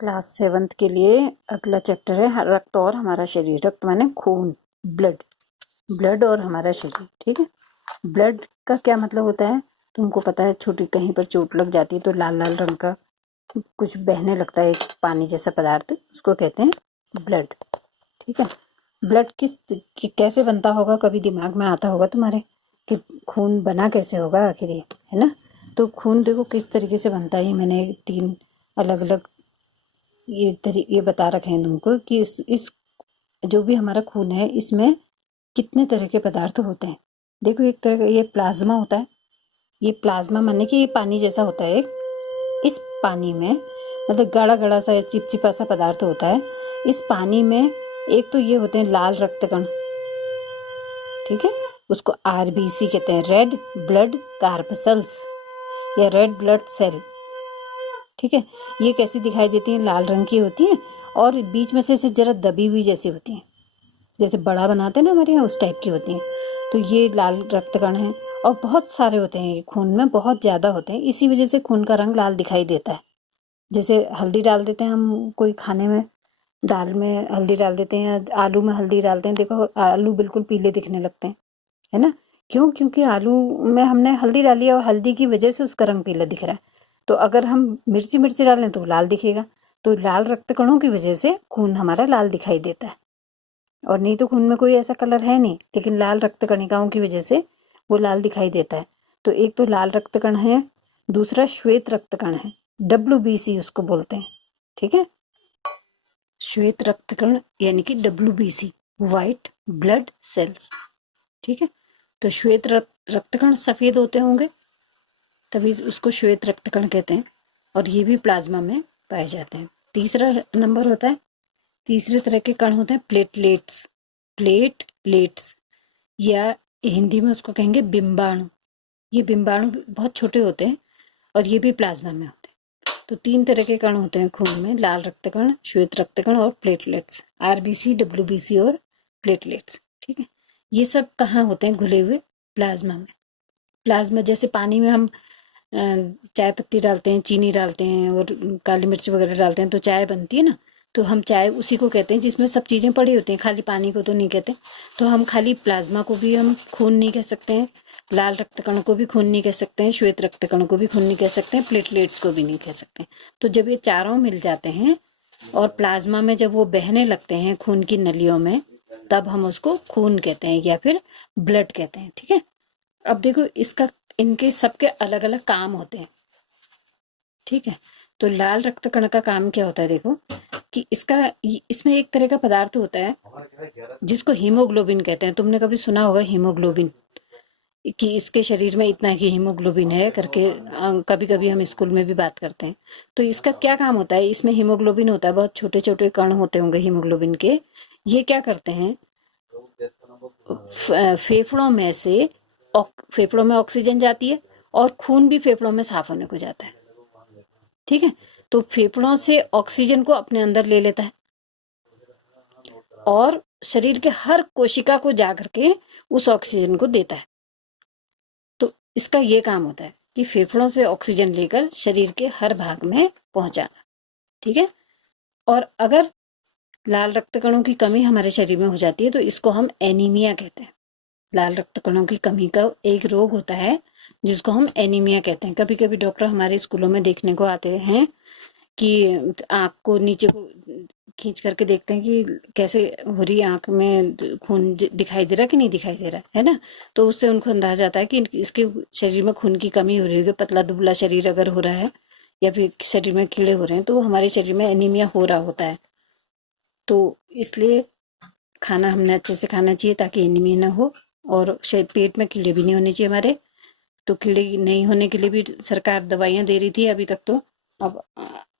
Class 7th के लिए अगला चैप्टर है रक्त और हमारा शरीर। रक्त माने खून, ब्लड, ब्लड और हमारा शरीर। ठीक है, ब्लड का क्या मतलब होता है तुमको पता है? छोटी कहीं पर चोट लग जाती है तो लाल लाल रंग का कुछ बहने लगता है, एक पानी जैसा पदार्थ, उसको कहते हैं ब्लड। ठीक है, ब्लड कैसे बनता होगा, कभी दिमाग में आता होगा तुम्हारे कि खून बना कैसे होगा आखिर ये, है ना? तो खून देखो किस तरीके से बनता है। मैंने 3 अलग अलग ये बता रखे हैं तुमको कि इस जो भी हमारा खून है इसमें कितने तरह के पदार्थ होते हैं। देखो, एक तरह का ये प्लाज्मा होता है। ये प्लाज्मा माने कि ये पानी जैसा होता है। इस पानी में मतलब गाढ़ा गाढ़ा सा चिपचिपा सा पदार्थ होता है। इस पानी में एक तो ये होते हैं लाल रक्त कण, ठीक है, उसको आरबीसी कहते हैं, रेड ब्लड कार्पसल्स या रेड ब्लड सेल। ठीक है, ये कैसी दिखाई देती हैं? लाल रंग की होती हैं और बीच में से जरा दबी हुई जैसी होती हैं, जैसे बड़ा बनाते हैं ना हमारे यहाँ, उस टाइप की होती हैं। तो ये लाल रक्त कण हैं और बहुत सारे होते हैं, ये खून में बहुत ज़्यादा होते हैं। इसी वजह से खून का रंग लाल दिखाई देता है। जैसे हल्दी डाल देते हैं हम कोई खाने में, दाल में हल्दी डाल देते हैं, आलू में हल्दी डालते हैं, देखो आलू बिल्कुल पीले दिखने लगते हैं, है ना? क्यों? क्योंकि आलू में हमने हल्दी डाली है और हल्दी की वजह से उसका रंग पीला दिख रहा है। तो अगर हम मिर्ची मिर्ची डालें तो लाल दिखेगा। तो लाल रक्त कणों की वजह से खून हमारा लाल दिखाई देता है। और नहीं तो खून में कोई ऐसा कलर है नहीं, लेकिन लाल रक्त कणिकाओं की वजह से वो लाल दिखाई देता है। तो एक तो लाल रक्त कण है, दूसरा श्वेत रक्त कण है, WBC उसको बोलते हैं। ठीक है, श्वेत रक्त कण यानी कि WBC, व्हाइट ब्लड सेल्स। ठीक है, तो श्वेत रक्त कण सफेद होते होंगे, तभी उसको श्वेत रक्त कण कहते हैं और ये भी प्लाज्मा में पाए जाते हैं। तीसरा नंबर होता है, तीसरे तरह के कण होते हैं प्लेटलेट्स। प्लेटलेट्स या हिंदी में उसको कहेंगे बिंबाणु। ये बिंबाणु बहुत छोटे होते हैं और ये भी प्लाज्मा में होते हैं। तो 3 तरह के कण होते हैं खून में, लाल रक्त कण, श्वेत रक्त कण और प्लेटलेट्स। आरबीसी, WBC और प्लेटलेट्स। ठीक है, ये सब कहाँ होते हैं? घुले हुए प्लाज्मा में। प्लाज्मा जैसे पानी में हम चाय पत्ती डालते हैं, चीनी डालते हैं और काली मिर्च वगैरह डालते हैं तो चाय बनती है ना। तो हम चाय उसी को कहते हैं जिसमें सब चीज़ें पड़ी होती हैं, खाली पानी को तो नहीं कहते। तो हम खाली प्लाज्मा को भी हम खून नहीं कह सकते हैं, लाल रक्त कण को भी खून नहीं कह सकते हैं, श्वेत रक्त कण को भी खून नहीं कह सकते हैं, प्लेटलेट्स को भी नहीं कह सकते हैं। तो जब ये चारों मिल जाते हैं और प्लाज्मा में जब वो बहने लगते हैं खून की नलियों में, तब हम उसको खून कहते हैं या फिर ब्लड कहते हैं। ठीक है, अब देखो इसका, इनके सबके अलग अलग काम होते हैं। ठीक है, तो लाल रक्त कण का काम क्या होता है? देखो कि इसमें एक तरह का पदार्थ होता है जिसको हीमोग्लोबिन कहते हैं। तुमने कभी सुना होगा हीमोग्लोबिन, कि इसके शरीर में इतना ही हीमोग्लोबिन है करके, कभी कभी हम स्कूल में भी बात करते हैं। तो इसका क्या काम होता है? इसमें हीमोग्लोबिन होता है, बहुत छोटे छोटे कण होते होंगे हीमोग्लोबिन के। ये क्या करते हैं, फेफड़ों में से फेफड़ों में ऑक्सीजन जाती है और खून भी फेफड़ों में साफ होने को जाता है। ठीक है, तो फेफड़ों से ऑक्सीजन को अपने अंदर ले लेता है और शरीर के हर कोशिका को जाकर के उस ऑक्सीजन को देता है। तो इसका ये काम होता है कि फेफड़ों से ऑक्सीजन लेकर शरीर के हर भाग में पहुंचाना। ठीक है, और अगर लाल रक्त कणों की कमी हमारे शरीर में हो जाती है तो इसको हम एनीमिया कहते हैं। लाल रक्त कणों की कमी का एक रोग होता है जिसको हम एनीमिया कहते हैं। कभी कभी डॉक्टर हमारे स्कूलों में देखने को आते हैं कि आंख को नीचे को खींच करके देखते हैं कि कैसे हो रही आंख में खून दिखाई दे रहा है कि नहीं दिखाई दे रहा है ना। तो उससे उनको अंदाजा आता है कि इसके शरीर में खून की कमी हो रही है। पतला दुबला शरीर अगर हो रहा है या फिर शरीर में कीड़े हो रहे हैं तो हमारे शरीर में एनीमिया हो रहा होता है। तो इसलिए खाना हमने अच्छे से खाना चाहिए ताकि एनीमिया ना हो, और शायद पेट में कीड़े भी नहीं होने चाहिए हमारे। तो कीड़े नहीं होने के लिए भी सरकार दवाइयाँ दे रही थी अभी तक तो। अब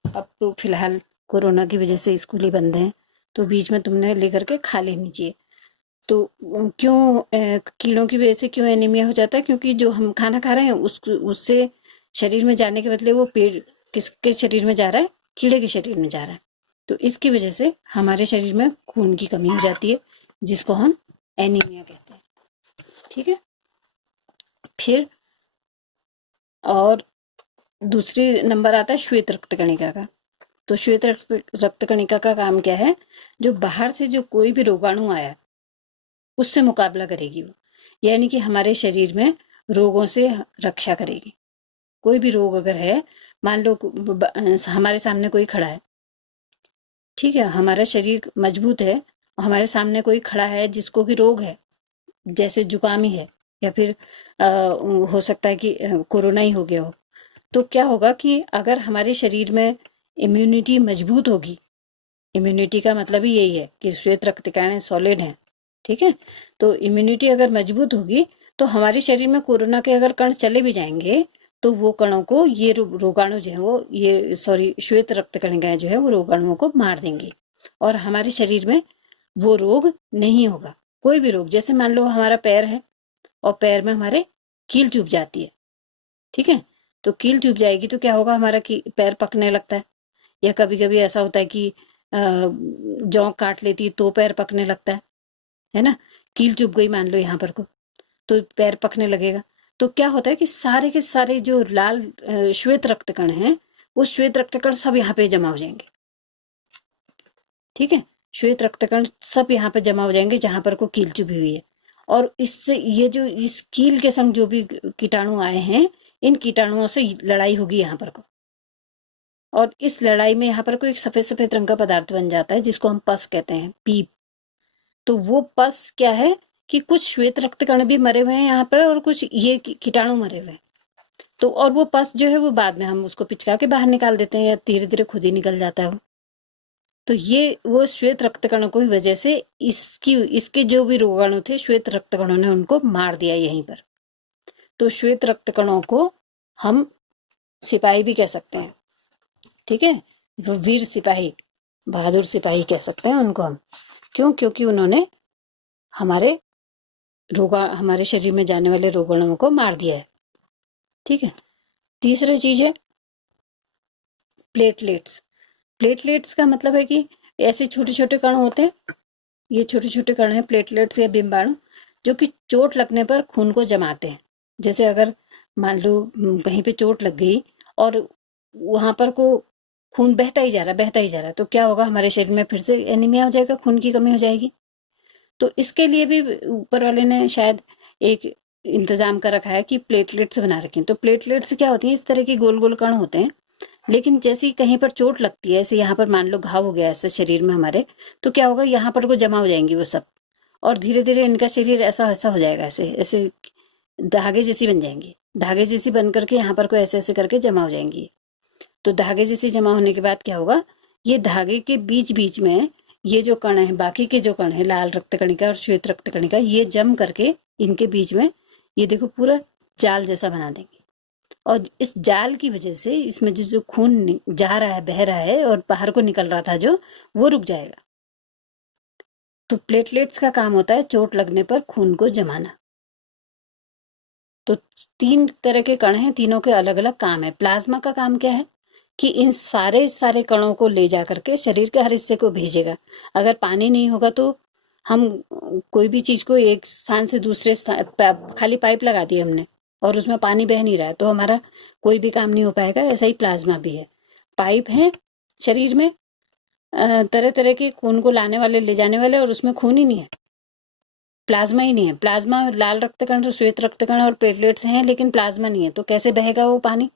अब तो फिलहाल कोरोना की वजह से स्कूल ही बंद हैं, तो बीच में तुमने लेकर के खा लेनी चाहिए। तो क्यों कीड़ों की वजह से क्यों एनीमिया हो जाता है? क्योंकि जो हम खाना खा रहे हैं उससे शरीर में जाने के बदले वो पेड़ किसके शरीर में जा रहा है? कीड़े के शरीर में जा रहा है। तो इसकी वजह से हमारे शरीर में खून की कमी हो जाती है जिसको हम एनीमिया कहते हैं। ठीक है, फिर और दूसरे नंबर आता है श्वेत रक्त कणिका का। तो श्वेत रक्त कणिका का काम क्या है, जो बाहर से जो कोई भी रोगाणु आया उससे मुकाबला करेगी वो, यानी कि हमारे शरीर में रोगों से रक्षा करेगी। कोई भी रोग अगर है, मान लो हमारे सामने कोई खड़ा है, ठीक है, हमारा शरीर मजबूत है, हमारे सामने कोई खड़ा है जिसको कि रोग है, जैसे जुकामी है, या फिर हो सकता है कि कोरोना ही हो गया हो, तो क्या होगा कि अगर हमारे शरीर में इम्यूनिटी मजबूत होगी, इम्यूनिटी का मतलब ही यही है कि श्वेत रक्तकण सॉलिड है, ठीक है, तो इम्यूनिटी अगर मजबूत होगी तो हमारे शरीर में कोरोना के अगर कण चले भी जाएंगे तो वो कणों को ये रोगाणु जो है वो श्वेत रक्त कणिकाएं जो है वो रोगाणुओं को मार देंगी और हमारे शरीर में वो रोग नहीं होगा। कोई भी रोग, जैसे मान लो हमारा पैर है और पैर में हमारे कील चुभ जाती है, ठीक है, तो कील चुभ जाएगी तो क्या होगा, हमारा पैर पकने लगता है, या कभी कभी ऐसा होता है कि जौ काट लेती तो पैर पकने लगता है ना, कील चुभ गई मान लो यहाँ पर को, तो पैर पकने लगेगा। तो क्या होता है कि सारे के सारे जो लाल श्वेत रक्त कण हैं, वो श्वेत रक्त कण सब यहाँ पे जमा हो जाएंगे, ठीक है, श्वेत रक्त कण सब यहाँ पे जमा हो जाएंगे जहां पर को कील चुभी हुई है, और इससे ये जो इस कील के संग जो भी कीटाणु आए हैं, इन कीटाणुओं से लड़ाई होगी यहाँ पर को, और इस लड़ाई में यहाँ पर कोई एक सफेद सफेद रंग का पदार्थ बन जाता है जिसको हम पस कहते हैं, पीप। तो वो पस क्या है कि कुछ श्वेत रक्त कण भी मरे हुए हैं यहाँ पर और कुछ ये कीटाणु मरे हुए हैं, तो और वो पस जो है वो बाद में हम उसको पिचका के बाहर निकाल देते हैं या धीरे धीरे खुद ही निकल जाता है वो। तो ये वो श्वेत रक्त कणों की वजह से इसके जो भी रोगाणु थे, श्वेत रक्त कणों ने उनको मार दिया यहीं पर। तो श्वेत रक्त कणों को हम सिपाही भी कह सकते हैं, ठीक है, वो वीर सिपाही, बहादुर सिपाही कह सकते हैं उनको हम। क्यों? क्योंकि उन्होंने हमारे शरीर में जाने वाले रोगाणुओं को मार दिया है, ठीक है। तीसरी चीज है प्लेटलेट्स। प्लेटलेट्स का मतलब है कि ऐसे छोटे छोटे कण होते हैं, ये छोटे छोटे कण हैं प्लेटलेट्स या बिंबाणु, जो कि चोट लगने पर खून को जमाते हैं। जैसे अगर मान लो कहीं पे चोट लग गई और वहां पर को खून बहता ही जा रहा है, तो क्या होगा, हमारे शरीर में फिर से एनीमिया हो जाएगा, खून की कमी हो जाएगी। तो इसके लिए भी ऊपर वाले ने शायद एक इंतजाम कर रखा है कि प्लेटलेट्स बना रखें। तो प्लेटलेट्स क्या होती हैं, इस तरह के गोल गोल कण होते हैं, लेकिन जैसे ही कहीं पर चोट लगती है, ऐसे यहाँ पर मान लो घाव हो गया ऐसे शरीर में हमारे, तो क्या होगा, यहाँ पर को जमा हो जाएंगी वो सब, और धीरे धीरे इनका शरीर ऐसा ऐसा हो जाएगा, ऐसे ऐसे धागे जैसी बन जाएंगी, धागे जैसी बन करके यहाँ पर को ऐसे ऐसे करके जमा हो जाएंगी। तो धागे जैसे जमा होने के बाद क्या होगा, ये धागे के बीच बीच में ये जो कण है, बाकी के जो कण है, लाल रक्त कणिका और श्वेत रक्त कणिका, ये जम करके इनके बीच में ये देखो पूरा जाल जैसा बना देंगे, और इस जाल की वजह से इसमें जो खून जा रहा है, बह रहा है और बाहर को निकल रहा था जो, वो रुक जाएगा। तो प्लेटलेट्स का काम होता है चोट लगने पर खून को जमाना। तो 3 तरह के कण हैं, तीनों के अलग अलग काम है। प्लाज्मा का काम क्या है कि इन सारे कणों को ले जा करके शरीर के हर हिस्से को भेजेगा। अगर पानी नहीं होगा तो हम कोई भी चीज को एक स्थान से दूसरे स्थान, खाली पाइप लगा दी हमने और उसमें पानी बह नहीं रहा है, तो हमारा कोई भी काम नहीं हो पाएगा। ऐसा ही प्लाज्मा भी है, पाइप है शरीर में तरह तरह के खून को लाने वाले, ले जाने वाले, और उसमें खून ही नहीं है, प्लाज्मा ही नहीं है। प्लाज्मा लाल रक्त कण, श्वेत रक्त कण और प्लेटलेट्स हैं, लेकिन प्लाज्मा नहीं है, तो कैसे बहेगा वो पानी?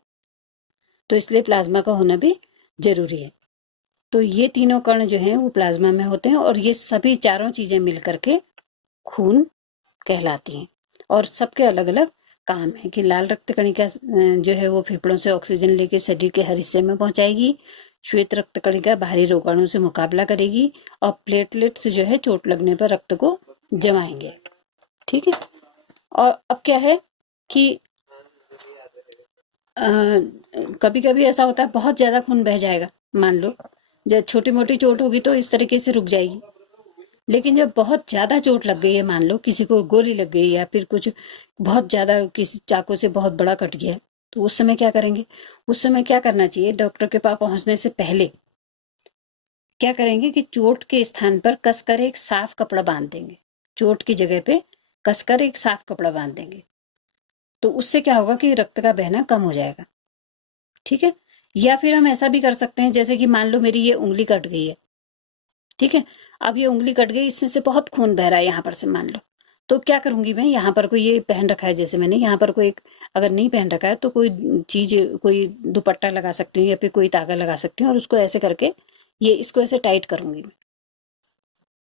तो इसलिए प्लाज्मा का होना भी जरूरी है। तो ये तीनों कण जो हैं वो प्लाज्मा में होते हैं, और ये सभी चारों चीजें मिलकर के खून कहलाती हैं, और सबके अलग अलग काम है कि लाल रक्त कणिका जो है वो फेफड़ों से ऑक्सीजन लेके शरीर के हर हिस्से में पहुंचाएगी, श्वेत रक्त कणिका बाहरी रोगाणु से मुकाबला करेगी, और प्लेटलेट्स जो है चोट लगने पर रक्त को जमाएंगे, ठीक है। और अब क्या है कि कभी कभी ऐसा होता है बहुत ज्यादा खून बह जाएगा, मान लो जब छोटी मोटी चोट होगी तो इस तरीके से रुक जाएगी, लेकिन जब बहुत ज्यादा चोट लग गई है, मान लो किसी को गोली लग गई या फिर कुछ बहुत ज्यादा किसी चाकू से बहुत बड़ा कट गया, तो उस समय क्या करेंगे? उस समय क्या करना चाहिए, डॉक्टर के पास पहुंचने से पहले क्या करेंगे कि चोट के स्थान पर कसकर एक साफ कपड़ा बांध देंगे, चोट की जगह पे कसकर एक साफ कपड़ा बांध देंगे, तो उससे क्या होगा कि रक्त का बहना कम हो जाएगा, ठीक है। या फिर हम ऐसा भी कर सकते हैं, जैसे कि मान लो मेरी ये उंगली कट गई है, ठीक है, अब ये उंगली कट गई, इसमें से बहुत खून बह रहा है यहाँ पर से, मान लो, तो क्या करूंगी मैं, यहाँ पर कोई ये पहन रखा है, जैसे मैंने यहाँ पर कोई अगर नहीं पहन रखा है तो कोई चीज, कोई दुपट्टा लगा सकती हूँ या फिर कोई तागा लगा सकती हूँ, और उसको ऐसे करके ये इसको ऐसे टाइट करूंगी मैं।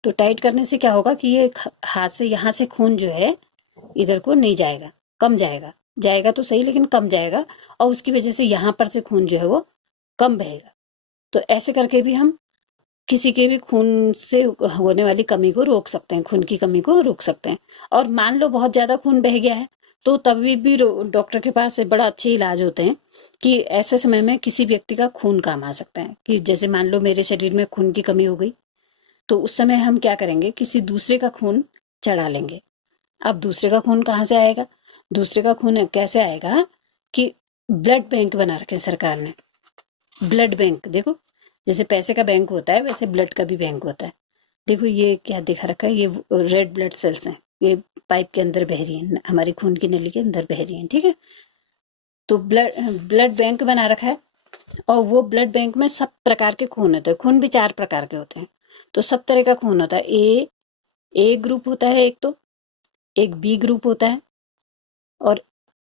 तो टाइट करने से क्या होगा कि ये हाथ से यहाँ से खून जो है इधर को नहीं जाएगा, कम जाएगा, जाएगा तो सही लेकिन कम जाएगा, और उसकी वजह से यहाँ पर से खून जो है वो कम बहेगा। तो ऐसे करके भी हम किसी के भी खून से होने वाली कमी को रोक सकते हैं, खून की कमी को रोक सकते हैं। और मान लो बहुत ज्यादा खून बह गया है, तो तभी भी डॉक्टर के पास बड़ा अच्छे इलाज होते हैं कि ऐसे समय में किसी व्यक्ति का खून काम आ सकता है, कि जैसे मान लो मेरे शरीर में खून की कमी हो गई, तो उस समय हम क्या करेंगे, किसी दूसरे का खून चढ़ा लेंगे। अब दूसरे का खून कहाँ से आएगा, दूसरे का खून कैसे आएगा कि ब्लड बैंक बना रखे सरकार ने। ब्लड बैंक देखो, जैसे पैसे का बैंक होता है वैसे ब्लड का भी बैंक होता है। देखो ये क्या दिखा रखा है, ये रेड ब्लड सेल्स हैं, ये पाइप के अंदर बह रही है, हमारी खून की नली के अंदर बह रही है, ठीक है। तो ब्लड ब्लड बैंक बना रखा है, और वो ब्लड बैंक में सब प्रकार के खून होते हैं, खून भी 4 प्रकार के होते हैं, तो सब तरह का खून होता है। ए ग्रुप होता है एक, तो एक बी ग्रुप होता है, और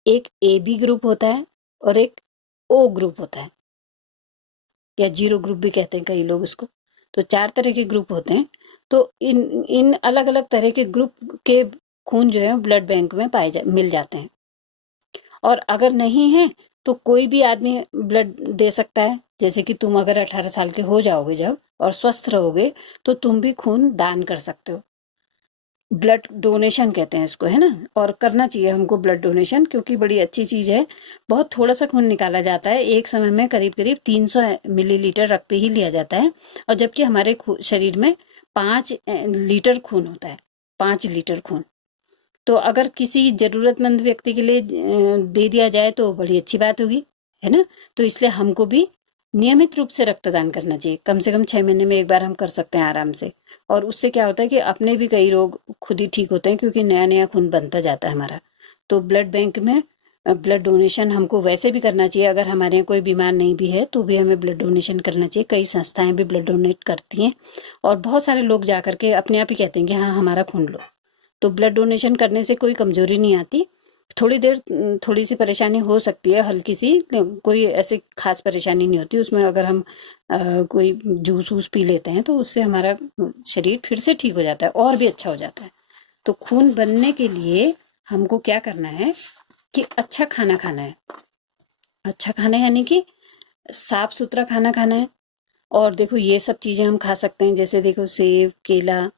एक ए बी ग्रुप होता है, और एक ओ ग्रुप होता है, या जीरो ग्रुप भी कहते हैं कई लोग उसको। तो 4 तरह के ग्रुप होते हैं। तो इन इन अलग अलग तरह के ग्रुप के खून जो है ब्लड बैंक में मिल जाते हैं। और अगर नहीं है तो कोई भी आदमी ब्लड दे सकता है, जैसे कि तुम अगर 18 साल के हो जाओगे जब और स्वस्थ रहोगे, तो तुम भी खून दान कर सकते हो। ब्लड डोनेशन कहते हैं इसको, है ना। और करना चाहिए हमको ब्लड डोनेशन, क्योंकि बड़ी अच्छी चीज है। बहुत थोड़ा सा खून निकाला जाता है, एक समय में करीब करीब 300 मिलीलीटर रक्त ही लिया जाता है, और जबकि हमारे शरीर में 5 लीटर खून होता है, 5 लीटर खून। तो अगर किसी जरूरतमंद व्यक्ति के लिए दे दिया जाए तो बड़ी अच्छी बात होगी, है ना। तो इसलिए हमको भी नियमित रूप से रक्तदान करना चाहिए, कम से कम 6 महीने में एक बार हम कर सकते हैं आराम से। और उससे क्या होता है कि अपने भी कई रोग खुद ही ठीक होते हैं, क्योंकि नया नया खून बनता जाता है हमारा। तो ब्लड बैंक में ब्लड डोनेशन हमको वैसे भी करना चाहिए, अगर हमारे यहाँ कोई बीमार नहीं भी है तो भी हमें ब्लड डोनेशन करना चाहिए। कई संस्थाएं भी ब्लड डोनेट करती हैं, और बहुत सारे लोग जा करके अपने आप ही कहते हैं कि हाँ हमारा खून लो। तो ब्लड डोनेशन करने से कोई कमजोरी नहीं आती। थोड़ी देर थोड़ी सी परेशानी हो सकती है, हल्की सी, कोई ऐसी खास परेशानी नहीं होती उसमें। अगर हम कोई जूस वूस पी लेते हैं तो उससे हमारा शरीर फिर से ठीक हो जाता है और भी अच्छा हो जाता है। तो खून बनने के लिए हमको क्या करना है कि अच्छा खाना खाना है। अच्छा खाना यानी कि साफ सुथरा खाना खाना है। और देखो ये सब चीजें हम खा सकते हैं, जैसे देखो सेब, केला,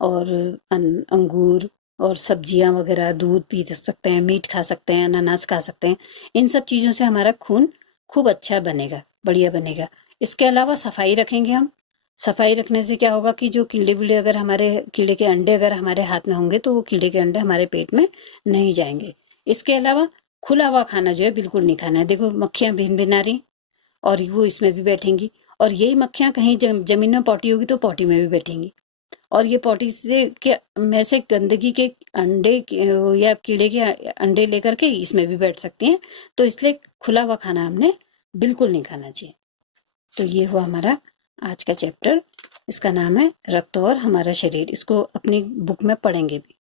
और अंगूर, और सब्जियां वगैरह, दूध पी सकते हैं, मीट खा सकते हैं, अनानास खा सकते हैं। इन सब चीजों से हमारा खून खूब अच्छा बनेगा, बढ़िया बनेगा। इसके अलावा सफाई रखेंगे हम। सफाई रखने से क्या होगा कि जो कीड़े वीड़े, अगर हमारे कीड़े के अंडे अगर हमारे हाथ में होंगे तो वो कीड़े के अंडे हमारे पेट में नहीं जाएंगे। इसके अलावा खुला हुआ खाना जो है बिल्कुल नहीं खाना है। देखो मक्खियां भिन भिन आ रही, और वो इसमें भी बैठेंगी, और यही मक्खियां कहीं जमीन में पॉटी होगी तो पॉटी में भी बैठेंगी, और ये पॉटी से के में से गंदगी के अंडे या कीड़े के अंडे लेकर के इसमें भी बैठ सकती हैं। तो इसलिए खुला हुआ खाना हमने बिल्कुल नहीं खाना चाहिए। तो ये हुआ हमारा आज का चैप्टर। इसका नाम है रक्त और हमारा शरीर। इसको अपनी बुक में पढ़ेंगे भी।